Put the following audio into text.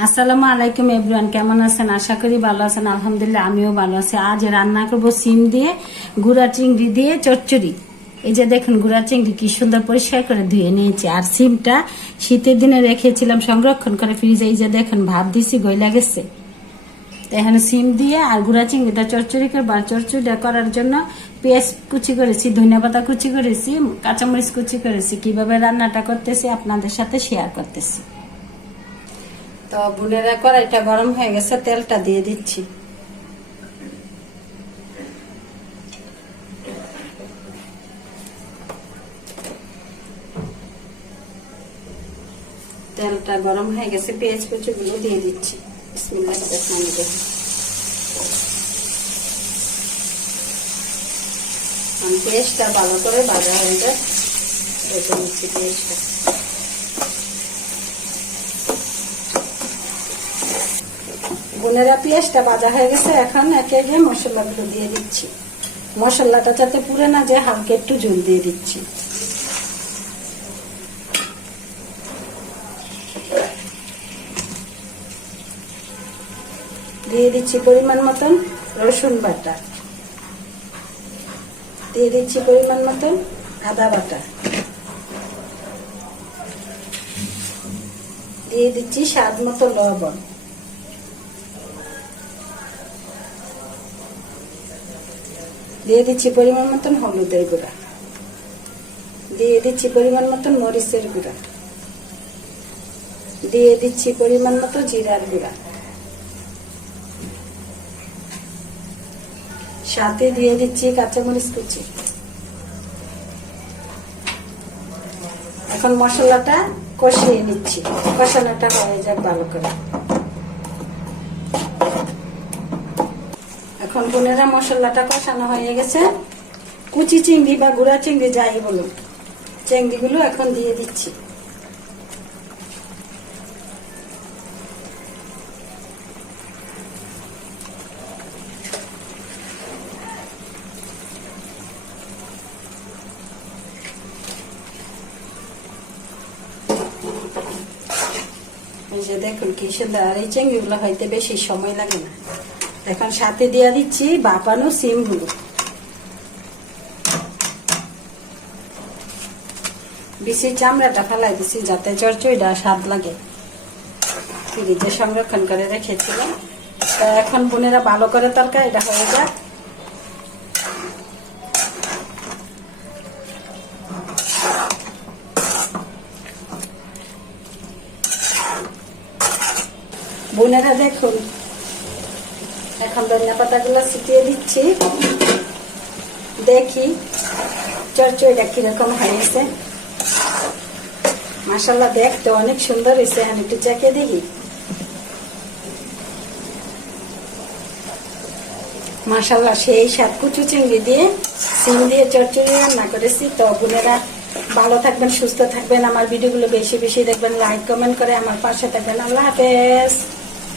আসসালামু আলাইকুম এভরিওয়ান, কেমন আছেন? আশা করি ভালো আছেন। আলহামদুলিল্লাহ আমিও ভালো আছি। আজ রান্না করব সিম দিয়ে গুঁড়া চিংড়ি দিয়ে চচ্চড়ি। এই যে দেখুন, গুঁড়া চিংড়ি কি সুন্দর পরিষ্কার করে ধুয়ে নিয়েছি। আর সিমটা শীতের দিনে রেখেছিলাম সংরক্ষণ করে ফ্রিজে। এই যে দেখুন, ভাপ দিছি, গইলা গেছে। এখানে সিম দিয়ে আর গুঁড়া চিংড়িটা চচ্চড়ি করবো। আর চচ্চড়িটা করার জন্য পেঁয়াজ কুচি করেছি, ধনিয়া পাতা কুচি করেছি, কাঁচামরিচ কুচি করেছি। কিভাবে রান্নাটা করতেছি আপনাদের সাথে শেয়ার করতেছি। তো বোনেরা, কড়াইটা গরম হয়ে গেছে, তেলটা দিয়ে দিচ্ছি। তেলটা গরম হয়ে গেছে, পেঁয়াজ কুচিগুলো দিয়ে দিচ্ছি। বিসমিল্লাহির রহমানির রহিম। পেঁয়াজটা ভালো করে ভাজা হয়ে যায়, রেখে নিচ্ছি পেঁয়াজটা। বোনেরা, পেঁয়াজটা ভাজা হয়ে গেছে, এখন একে একে মশলাগুলো দিয়ে দিচ্ছি। মশলাটা যাতে পুড়ে না যায়, হালকা একটু ঝোল দিয়ে দিচ্ছি। দিয়ে দিচ্ছি পরিমাণ মতন রসুন বাটা, দিয়ে দিচ্ছি পরিমাণ মতন আদা বাটা, দিয়ে দিচ্ছি স্বাদ মতো লবণ, দিয়ে দিচ্ছি পরিমাণ মতন হলুদের গুঁড়া, দিয়ে দিচ্ছি পরিমাণ মতন মরিচের গুঁড়া, দিয়ে দিচ্ছি পরিমাণ মতো জিরার গুঁড়া, সাথে দিয়ে দিচ্ছি কাঁচামরিচ কুচি। এখন মশলাটা কষিয়ে নিচ্ছি, কষানোটা হয়ে যাক ভালো করে। এখন বোনেরা, মশলাটা কষানো হয়ে গেছে। কুচি চিংড়ি বা গুঁড়া চিংড়ি যাই বলুন, চিংড়িগুলো এখন দিয়ে দিচ্ছি। এই যে দেখুন কি সুন্দর। আর এই চিংড়িগুলো হইতে বেশি সময় লাগে না। এখন সাথে দিয়ে দিচ্ছি ভাপানো সিমগুলো। বেশি চামড়াটা ফেলাই দিচ্ছি যাতে চচ্চড়িটা স্বাদ লাগে। ফ্রিজে সংরক্ষণ করে রেখেছিলাম। তা এখন বোনেরা, ভালো করে তরকারিটা হয়ে যাক। বোনেরা দেখুন, এখন ধনিয়া পাতাগুলো ছিটিয়ে দিচ্ছি। দেখি চচ্চড়িটা কিরকম হয়েছে। মাশাআল্লাহ, দেখতে অনেক সুন্দর হয়েছে। আমি একটু চেখে দেখি। মাশাআল্লাহ, সেই স্বাদ। কুচু চিংড়ি দিয়ে সিম দিয়ে চচ্চড়ি রান্না করেছি। তো বোনেরা, ভালো থাকবেন, সুস্থ থাকবেন। আমার ভিডিওগুলো বেশি বেশি দেখবেন, লাইক কমেন্ট করে আমার পাশে থাকবেন। আল্লাহ হাফেজ।